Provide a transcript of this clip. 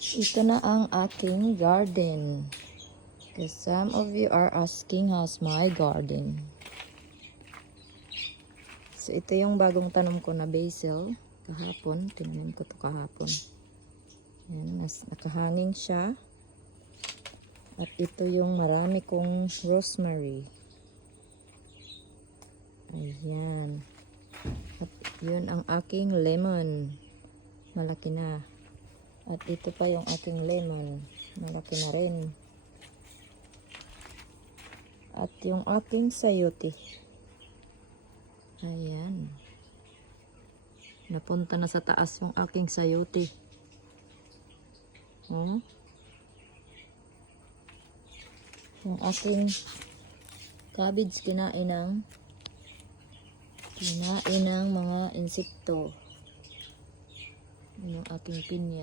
Ito na ang aking garden. Because some of you are asking how's my garden. So ito yung bagong tanom ko na basil. Kahapon, tinanim ko to kahapon. Ayan, nakahanging siya. At ito yung marami kong rosemary. Ayan. At yun ang aking lemon. Malaki na. At ito pa yung aking lemon. Malaki na rin. At yung aking sayote. Ayan. Napunta na sa taas yung aking sayote. Oh. Yung aking cabbage kinain ng mga insekto. Yung aking pinya.